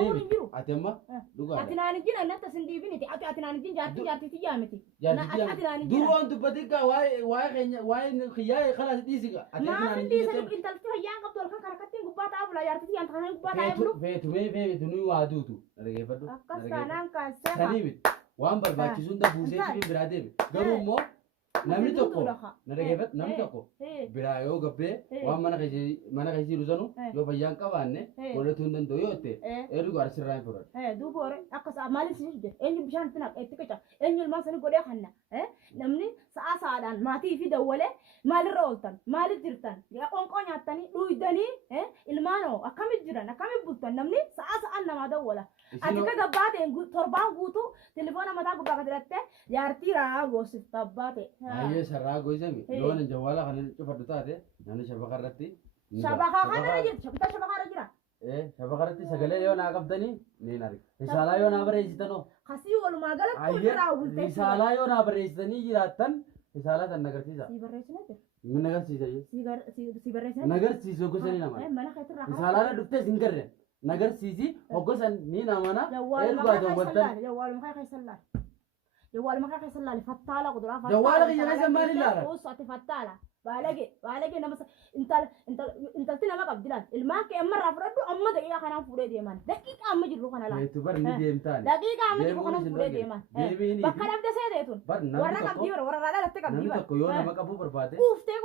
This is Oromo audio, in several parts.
Sanibi atemma duga atinaan jin annata sindibiniti atinaan jin jaarti tiyamiti duron dubatika waay khiyaay khalas disiga atinaan jin inta tiyaan qabdol kan karakatin gubata abula jaarti tiyan tan gubata abulu feetu nu waadutu nagefadu kastanan kasa Sanibi waan barbaachisun da buuseetii biraadee garuu namni tokko nagefad namni tokko biraa yoo gabbee waan mana keessa jiru sanu yoo fayyaan qabaanne godhatu hin danda'u yoo ta'e ergu arsirraa hin fudhatu. Duuba akka maaliif sinis jedhe eenyu bishaan itti naqee itti qica eenyu ilmaan sanii godhee kanna namni sa'a sa'aadhaan maatii fi dawwalee maalirra ooltan maaliif jirtan qoonqoo nyaattanii dhuydanii ilmaanoo akkamitti jiran akkamitti bultan namni sa'a sa'aan namaa dawwala. Ati ka gabbaateen torbaan guutuu telefoona mataa gubbaa ka dirattee jaartii raa goosifta abbaate. Ayyee sarraa goosami yoona jawwaala kana cufadhu taate namni shabaka irratti. Shabaka kana jira shabaka irra jira. Shabaka irratti sagalee yoo naa qabdanii ni arga. Risaalaa yoo naa barreessitanoo. Kasii walumaa galatti ulfiraa bultee. Risaalaa yoo naa barreessitanii jiraattan risaalaa san nagarsiisa. Si barreessina jira. Min nagarsiisa jee. Si barreessina. Nagarsiisa gosanii nama. Mana keetirraa. Risaalaa dhuftee sin garre. Nagarsiisi hoggosan ni namana erga dawwaltan. Jawwal makaa keessa laali fattaala kuduraa fattaala. Jawwala kiyya keessa maali laala? Ati fattaala. Baalage nama intalti nama qabdi laal. Ilmaan kee amma irraa fudhadhu amma daqiiqaa kanaan fuudhee deeman. Daqiiqaa amma jirru kana laal. Bar ni deemtaan. Daqiiqaa amma jirru kana fuudhee deeman. Bakka dhabde seeteetun. Warra qabdii warra dhaalatte qabdii. Namni tokko yoo nama qabuu barbaade. Kuuftee.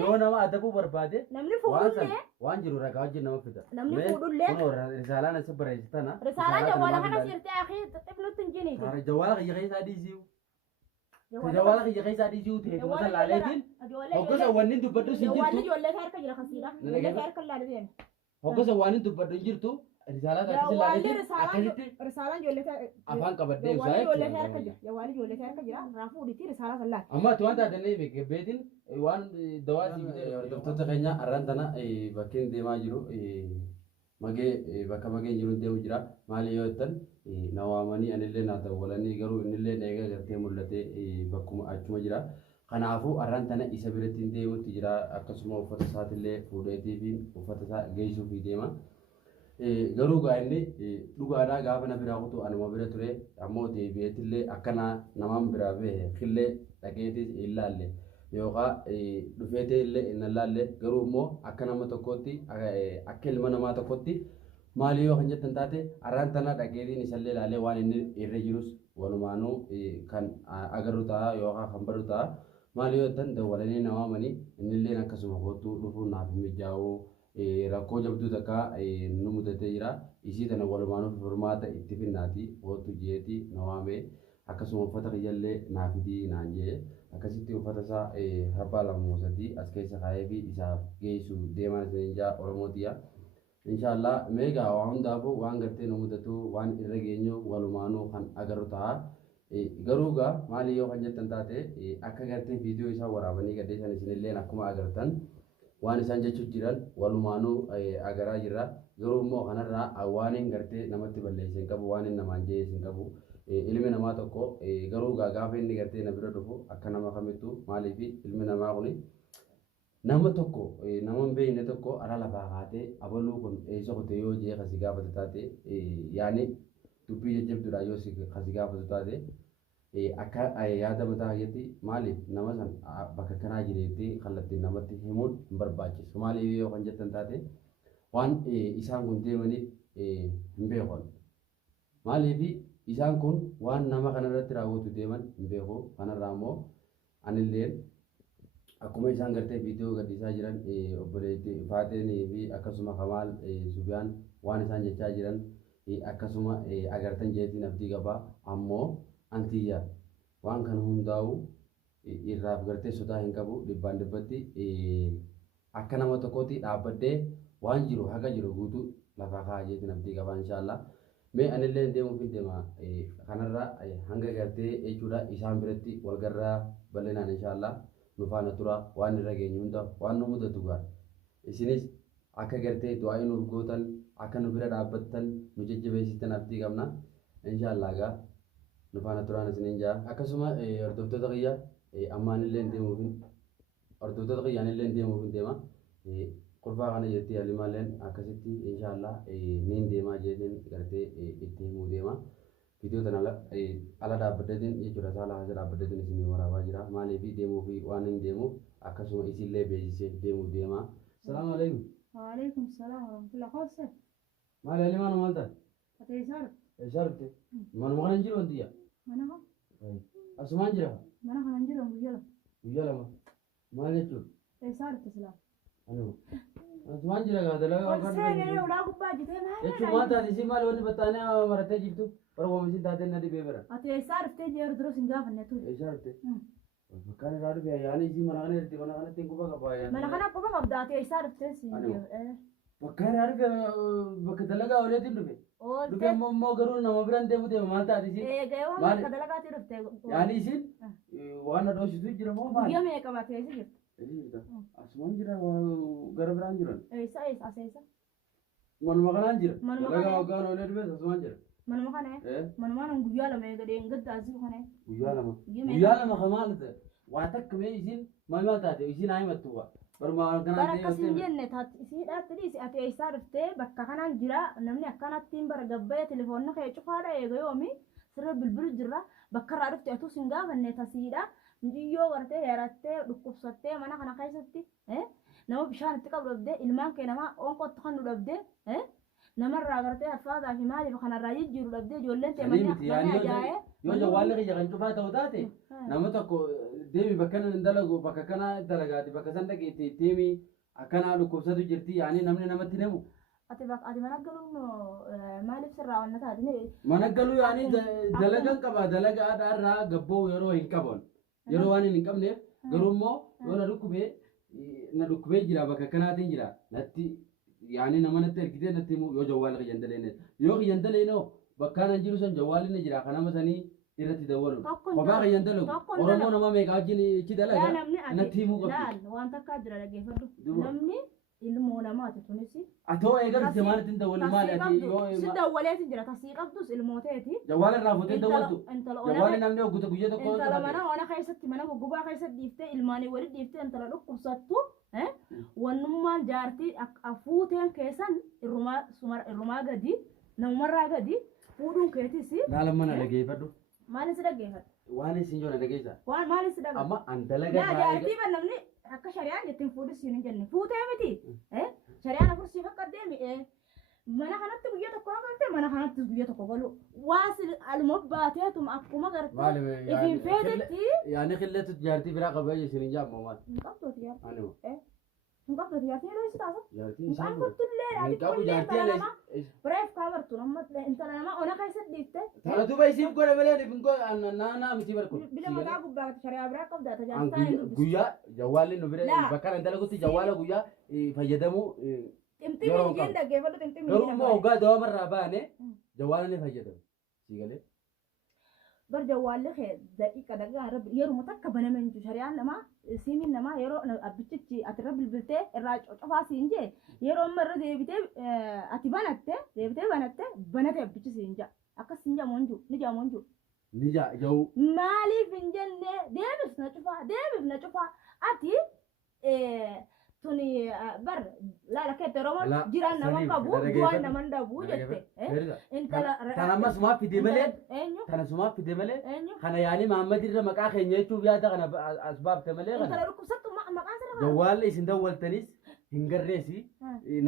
Yoo nama adabuu barbaade. Namni fuudhullee. Waan jiru ragaa wajjin nama fida. Namni fuudhullee. Risaalaan asi barreessitana. Risaalaan jawwala kana sirtee akhi xixifnutti hin jiniiti. Jawwala kiyya keessa adiisiu. Jawwala kiyya keessa adiisiu ta'e tuuta laaleetiin. Hoggosa wanni dubbaddu sin jirtu. Jawwalli ijoollee harka jira kasiidha. Ijoollee harka laaleen. Hoggosa wanni dubbaddu hin jirtu. Risaalaa taatisi laaleetiin akkasitti. Risaalaan ijoollee afaan qabaddee ibsaa jechuudha. Jawwalli ijoollee harka jira. Raafuu dhiitii risaalaa san laal. Amma ati waan taatanii beekebeetiin waan dawaa si bitee hordoftoota keenya arraan tana bakkeen deemaa jiru. Magee bakka mageen jiru deemu jira. Maali yoo jettan na waamanii anillee na dawwalanii garuu innillee eega gartee mul'atee bakkuma achuma jira. Kanaafuu arraan tana isa biratti hin deemutti jira. Akkasuma uffata isaatillee fuudheetii fi uffata isaa geessuuf deema. Garuu gaa inni dhugaadhaa gaafa na biraa kutu anuma bira ture ammoo deebi'eetillee akkana namaan biraa bahe killee dhaqeetis ilaalle. Yookaan dhufeetee illee hin laalle garuu immoo akka nama tokkotti akka ilma namaa tokkotti maali yoo kan jettan taate arraan tana dhaqeetiin isallee ilaalee waan inni irra jirus walumaanuu kan agarru ta'a yookaan kan baru ta'a maali yoo jettan dawwalanii nawaamanii innillee akkasuma kootuu dhufuun naaf hin mijaa'uu rakkoo jabduu takka nu mudatee jira isii tana walumaanuu furmaata itti finnaati kootu jeetii nawaamee akkasuma uffata kiyyallee naafidii naan jee. Akkasitti uffata isaa harbaa lamuusatii as keessa kaayee fi isaaf geessu deemaa seenjaa Oromootiya. Inshaallah meegaa waan hundaafuu waan gartee nu mudatu waan irra geenyu walumaanuu kan agarru ta'a. Garuu gaa maali yoo kan jettan taate akka gartee viidiyoo isaa waraabanii gaddeessan isinillee akkuma agartan waan isaan jechuun jiran walumaanuu agaraa jirra. Garuu immoo kanarraa waan hin gartee namatti balleessan qabu waan hin namaan jeessan qabu. Ilmi namaa tokko garuu gaafa inni gartee na bira dhufu akka nama kamittuu maaliif ilmi namaa kuni nama tokko nama hin beekne tokko ala lafaa kaatee abaluu kun eessa qote yoo jee kasi gaafatu taate yaani dubbii jajjabduudha yoo kasi gaafatu taate akka yaada mataa kiyyaatti maaliif nama san bakka kanaa jireetti kallattiin namatti himuun hin barbaachisu maaliif yoo kan jettan taate waan isaan kun deemaniif hin beekan maaliif isaan kun waan nama kanarratti raawwatu deeman hin beeku kanarraa immoo anillee akkuma isaan gartee viidiyoo gadhiisaa jiran obboleetti Faateenii fi akkasuma Kamaal Sufiyaan waan isaan jechaa jiran akkasuma agartan jeetiin abdii qabaa ammoo antiyyaa waan kana hundaa'u irraaf gartee sodaa hin qabu dhibbaan dhibbatti akka nama tokkotti dhaabbadhee waan jiru haga jiru guutuu lafaa kaa'aa jeetiin abdii qabaa inshaallah. Mee anillee deemuuf hin deema kanarraa hanga gartee jechuudha isaan biratti walgarraa bal'inaan inshaallah nu faana tura waan irra geenyu hunda waan nu mudatu ga'a. Isinis akka gartee du'aa nuuf gootan akka nu bira dhaabbattan nu jajjabeessitan abdii qabna inshaallah gaa nu faana turaan isiniin jaa. Akkasuma hordoftoota kiyya ammaanillee deemuuf hordoftoota kiyyaanillee deemuuf hin deema. Kurfaa kana jettee alimaaleen akkasitti inshaallah niin deemaa jeetiin gartee Video tana ala dhaabbateetiin jechuudha saala haasa dhaabbateetiin isin waraabaa jira maalii fi deemuu fi waan hin deemuuf akkasuma isinillee beeksisee deemuu deema. Salaamu alaikum. Waalaikum salaam warahmatullahi wabarakatuh. Maali hali maana maal taate? Ate isaar. Isaarute. Manuma kana hin jiru wanti yaa. Mana kan? Asumaan jira. Mana kan hin jiru guyyaa lama. Guyyaa lama. Maal jechuudha? Isaarute silaa. Anuma. Asumaan jira gaa dalagaa Ol seenee ulaa gubbaa jitee maal? jechuun maal taate isin maal wanni battaanee maratee jirtu barbaama isin taatee na dhibee bira. Ate isaarute jeeru dura sin gaafanne ture. Isaarute. Bakkaan irraa dhufe yaani isin mana kana irratti mana kanatti hin quba qabaa yaani. Mana kana quba qabda ate isaarute sin. Bakkaan irraa dhufe bakka dalagaa waliitiin dhufe. Dhufe immoo garuu nama biraan deemu deema maal taate isin. Eegaa waan bakka dalagaatti dhufte. Yaani isin waan na dhoosisu jira moo maal? Guyyaa meeqa baatee isin jirtu? Asumaan jira gara biraan jiran. Eessa aseessa? Manuma kanaan jira. Manuma Dalagaa kana. waggaan olee dhufe asumaan jira. Manuma kana. Manuma kana guyyaa lama eegalee gadda asii kana. Guyyaa lama. Guyyaa Guyyaa lama kamaal ta'e waa takka mee isin maal taate isin haa himattu waa. Baruma kanaan Bara akkasiin jenne isiidhaatti dhiisi ati eessaa dhuftee bakka kanaan jira namni akkanattiin bara gabbee telefoonni kee cufaadha eega yoomi sirra bilbilu jirra bakka irraa dhufte atuu sin gaafanne tasiidha muciyyoo gartee heerattee dhukkubsattee mana kana keessatti nama bishaan itti qabu dhabdee ilmaan kee nama onqotti kan nu dhabdee namarraa gartee affaataa fi maaliif kanarraa jijjiiru dhabdee ijoolleen tee manni ajaa'ee yoo jawwaalli kiyya kan cufaa ta'u taate nama tokko deemi bakka nan dalagu bakka kana dalagaati bakka san dhageetti deemi akkana dhukkubsatu jirti yaani namni namatti nemu. ati mana galuun maaliif sirraa wanna taatine Mana galuu yaani dalagaan qaba dalaga aadaarraa gabboo yeroo hin qaban yeroo waan hin qabneef garuu immoo yoo na dhukkubee jira bakka kanaatiin jira natti yaani nama natti ergitee natti immoo yoo jawwaala kiyyan dalee yoo kiyyan dalee bakkaan an jiru san jawwaalli ni jira kanama sanii irratti dawalu. Kophaa kiyyan dalagu Oromoo nama meeqa wajjin ichi dalaga natti himuu qabdi. laal waan takkaa jira dhaggeeffadhu namni ilmoo namaati tunis Atoo eegalte maalitti hin dawwalin maali ati yoo si dawwaleeti jira tasii qabdus ilmooteeti jawwaala irraa fuutee dawwaltu jawwaalli namni oggute guyya tokko intala mana ona keessatti mana guggubaa keessatti dhiiftee ilmaanii walitti dhiiftee intala dhukkubsattu wannummaan jaartii fuuteen keessan irrumaa gadi namumarraa gadi fuudhuun keetis Naala mana dhageeffadhu. maalin si dhaggeeffadhu Waan isin joona dhageessa. waan maalin si dhaggeeffadhu Amma an dalaga yaa jaartii ban namni akka shari'aan jettiin fuudhis hin jenne fuutee miti shari'aan afursiif akka deemi mana kanatti guyya tokko galte mana kanatti guyya tokko galu waas almoo baateetum akkuma gartee ifin feetetti yaani qilleetu jaartii biraa qabee isin hin jaammoo maal? hin qabdooti jaartii Ani hin qabdooti jaartii yeroo isi taasa jaartii hin isaan qabdullee hin ati qabu kullee intala jaartii nama bireef kaabartu nama intala nama ona keessatti dhiifte Tana duuba isiif godhe malee dhibin naannaa miti barku. bila maqaa gubbaatti shari'aa biraa qabda ata jaartii hin dubbisu Guyyaa jawwaalli nu bira Laa. bakka nan dalagutti jawwaala guyyaa fayyadamuu ximximii Yeroo hin dhaggeeffadhu ximximii garuu hin immoo hoggaa dawaamarraa baane jawwaala ni fayyadamu. Siigalee. bar jawwaalli kee daqiiqa dhagaa rabbi yeruma takka baname hin jiru shari'aan namaa siimin namaa yeroo abbichichi ati irra bilbiltee irraa cofaa siin jee yeroo amma irra deebitee ati banatte banate abbichi siin jaa akkas siin jaamu hin jiru ni jaamu hin jiru Ni jahu. maaliif hin jenne deebif na cufaa ati tuni bar laala keette La, oromoon jiraan nama saniif, qabu dhaggeeffadhu. du'aan nama hin dhabu jette intala Tan amma sumaaf fide malee eenyu kana sumaaf fide malee eenyu kana yaani Mahammad irra maqaa keenya jechuuf yaada kana as baafte malee kana intala dhukkubsattu maqaan sirra jawwaalli isin dawwaltanis hin garreesi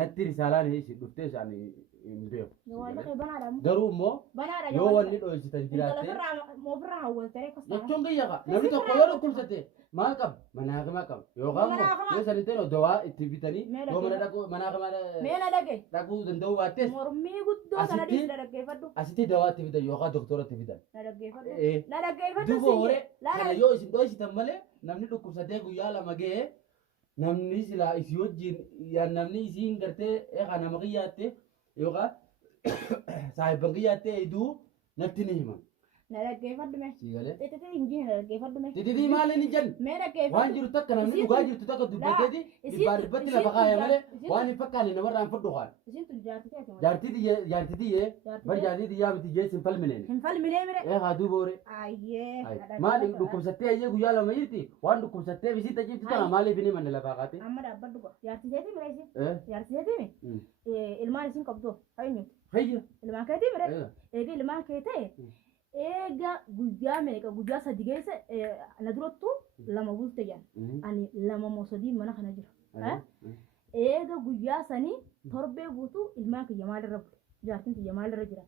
natti risaalaan isin dhuftee isaan hin beeku. jawwaalli kee banaadha Garuu immoo banaadha yoo wanni dho'isitan intala jiraatte ofirraa hawwaltee akkas ta'a jechuun biyya qaba namni tokko yoo dhukkubsate maal qaba manaakimaa qaba yookaan immoo yoo sanitti dawaa itti bitanii yoo mana dhaquu manaakimaa mee na dhage dhaquu danda'u baattees mormii guddoo kana Asitti- dhiisi na dhaggeeffadhu asitti dawaa itti fidan yookaan doktora itti fidan. na dhaggeeffadhu Eh, na dhaggeeffadhu Duuba siin horee jedhe. kana yoo isin dho'isitan malee namni dhukkubsatee guyyaa lama ga'ee namni silaa isii wajjin namni isiin gartee eegaa nama qiyyaatte yookaan saahiban qiyyaatte iduu natti ni himan. na dhaggeeffadhu mee Siigalee. xixitii hin jiine na dhaggeeffadhu mee Tititii maaliin hin jennu? mee Waan dhaggeeffadhu jiru takka namni Isiin- dhugaa jirtu takka dubbateeti dhibbaa dhibbatti lafa kaaya malee waan hin fakkaanne namarraa hin fudhu kaan. isiin tun jaartii ta'e malee Jaartitiyyee bar jaartitiyyaa miti jee sin falmineen. hin falmilee mire Eegaa duuba horee. ayyee na Maali dhaggeeffadhu. dhukkubsattee ayyee guyyaa lama jirti waan dhukkubsattee bisitta jirti tana maaliif hin himanne lafaa kaate? amma dhaabbadhu go jaartii ta'eeti mire isiin Eh? jaartii ta'eeti mi ilmaan isiin qabdu eenyu Hayya. ilmaan keetii bire eega ilmaan keetee eega guyyaa meeqa guyyaa sadi geesse na durattu lama bulte jedhan ani lama moo sadii mana kana jira eega guyyaa sanii torbee guutuu ilmaan kiyya maalirra bule jaartin kiyya maalirra jira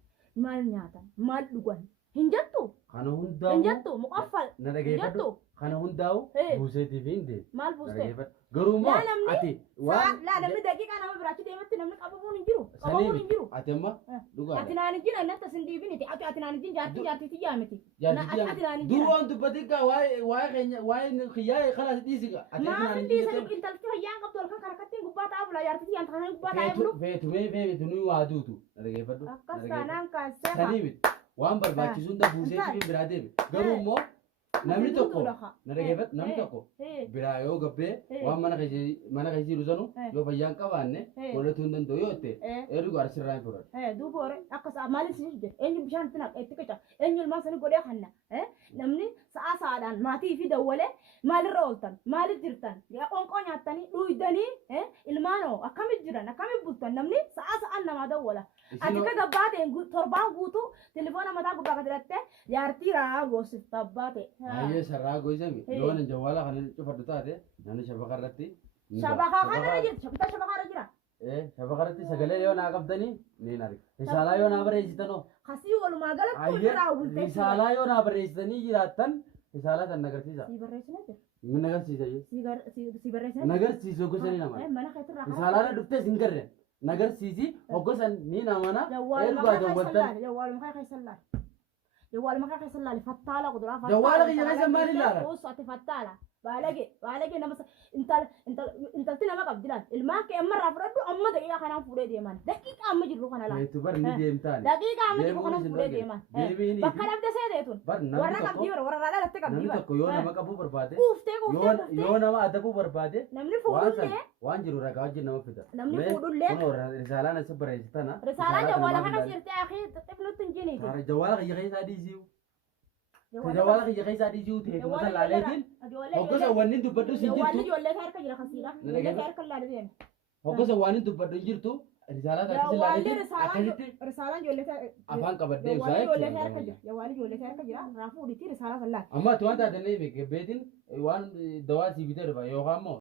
maal nyaatan maal dhugan hin jettu Kana hundaa'u. hin jettu muqaffal Na hin dhageeffadhu. jettu Kana hundaa'u buuseetii fi hin deemu. maal buustee Garuu immoo Laa namni- ati waan laa namni daqiiqaa nama biraatti deematti namni qabamuun hin jiru qabamuun hin jiru ati amma dhugaadha. ati naan ijjiin annatti asin dhiibiniti ati naan ijjiin jaartii yaamiti Jaartii ati naan ijjiin duuba wanti batika waa'ee keenya waa'ee xiyyaa kana dhiisi ati maaf hin dhiisan intalti fayyaan qabdu halkan karakattiin gubbaa taa'aa bula jaartii yaan taanaan gubbaa taa'ee bulu feetumee feetu nuyi waa duutu na dhageeffadhu. akkas taanaan kaasee Sanii miti waan barbaachisu hunda buuseetii fi biraa deemi. Garuu immoo namni tokko na dhageeffadhu namni tokko biraa yoo gabbee waan mana keessa jiru sanu yoo fayyaan qabaanne godhachuu hin danda'u yoo ta'e ergu arsirraa hin fudhatu. duuba hore akkas maaliif sinis jedhe eenyu bishaan itti naqa itti qaca eenyu ilmaan sanii godhee kanna namni sa'a sa'aadhaan maatii fi dawwalee maalirra ooltan maaliif jirtan qonqoo nyaattanii dhuydanii ilmaanoo akkamit jiran akkamit bultan namni sa'a sa'aan namaa dawwala ati ka gabbaateen torbaan guutuu telefoona mataa gubbaa ka diratte jaartii raa goosifta abbaate Baay'ee sarraa goysami yoo nan jawwaala kana cufadhu taate namni shabaka irratti shabakaa kanarra jirti bitaa shabakaarra jira shabaka irratti sagalee yoo naa qabdanii ni arga. Risaalaa yoo naa barreessitanoo kasii walumaa galatti irraa bultee risaalaa yoo naa barreessitanii jiraattan risaalaa tan nagarsiisa. si barreessina jira Min nagarsiisa jee. si barreessina Nagarsiisa hoggosanii nama. mana keetirraa Risaalaa dhuftee sin garre nagarsiisi hoggosan ni namana ergaa dawwattan. jawwaal makaa keessa laali fattaala kuduraa Jawwaala kiyya keessa maal ilaala? Kuusu ati fattaala baalage nama intalti nama qabdi laal ilmaan kee amma irraa fudhadhu amma daqiiqaa kanaan fuudhee deeman daqiiqaa amma jirru kana laal Meetu bar ni deemtaan. daqiiqaa amma jirru kanaan fuudhee deeman bakka dhabde seeteetun Bar warra namni qabdii tokko warra dhaalatte qabdii namni tokko yoo nama qabuu barbaade kuuftee yoo nama adabuu barbaade namni waan san fuudhullee waan jiru ragaa wajjin nama fida. namni fuudhullee Kunoo risaalaan asi barreessitana. risaalaa jawwaala kana sirtee akii xixifnutti hin jiniiti Jawwaala kiyya keessaa dhiisiu. Jawwaala kiyya keessaa dhiisiu ta'e kuma sallaaleetiin hoggosa wanni dubbadhu sin jawwaalli jirtu. ijoollee isaa harka jira kasiidha ijoollee isaa harka laale deeme Hoggosa waan hin dubbadhu hin jirtu. Risaalaa taatee sallaaleetiin akkasitti risaalaan ijoollee isaa afaan qabadhee ibsaa jawwaalli ijoollee isaa harka jechuudha. jira jawwaalli ijoollee isaa harka jira raafuu dhiitii risaalaa sallaale Amma ati waan taatanii beekin waan dawaa siibitee dhufa yookaan immoo